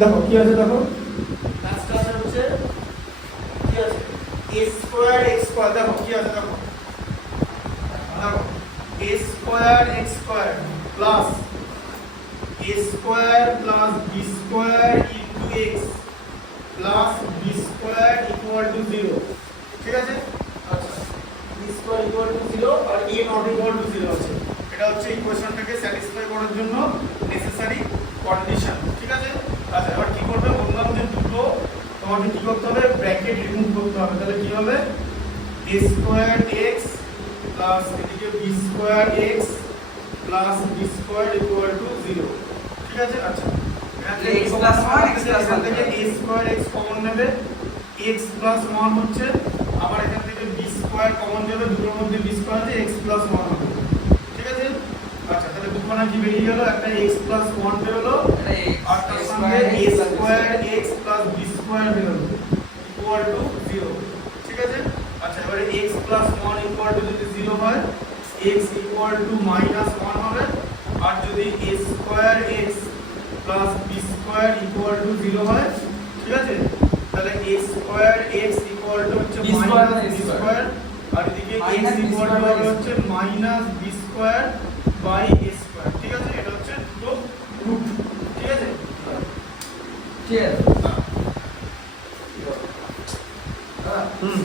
দেখো কি আছে, দেখো কাজটা আছে হচ্ছে কি আছে a স্কয়ার x স্কয়ার, দেখো কি আছে, দেখো দেখো a square x square plus a square plus b square into x plus b square equal to 0। ঠিক আছে, আচ্ছা b স্কয়ার ইকুয়াল টু 0 আর a নট ইকুয়াল টু 0 আছে। এটা হচ্ছে ইকুয়েশনটাকে স্যাটিসফাই করার জন্য নেসেসারি কন্ডিশন। ঠিক আছে, আচ্ছা এবার কি করবে, বললাম যে দুটো তোমাকে কি করতে হবে, ব্র্যাকেট রিমুভ করতে হবে। তাহলে কি হবে, a স্কয়ার x প্লাস এদিকে b square x plus b square equal to 0। ঠিক আছে, আচ্ছা x প্লাস 1 x প্লাস 1 থেকে a স্কয়ার x কমন নেবে, x প্লাস 1 হচ্ছে, আবার এখান থেকে b স্কয়ার কমন যাবে, দুটোর মধ্যে b স্কয়ার আছে, x প্লাস 1 হবে। ঠিক আছে, আচ্ছা তাহলে দুখানা কি বেরিয়ে গেল, একটা x প্লাস 1 বেরোলো আর তার সঙ্গে a square x plus b square বেরোলো ইকুয়াল টু 0। ঠিক আছে, আচ্ছা এবারে x প্লাস 1 ইকুয়াল টু যদি 0 হয়, x ইকুয়াল টু মাইনাস 1 হবে, আর যদি a square x plus b square equal to 0 হয়, ঠিক আছে, তাহলে a square x equal to হচ্ছে মাইনাস b স্কয়ার, আর এদিকে x ইকুয়াল টু হবে হচ্ছে minus b square by a square. ঠিক আছে, এটা হচ্ছে দুটো রুট। ঠিক আছে, ঠিক আছে। হ্যাঁ হুম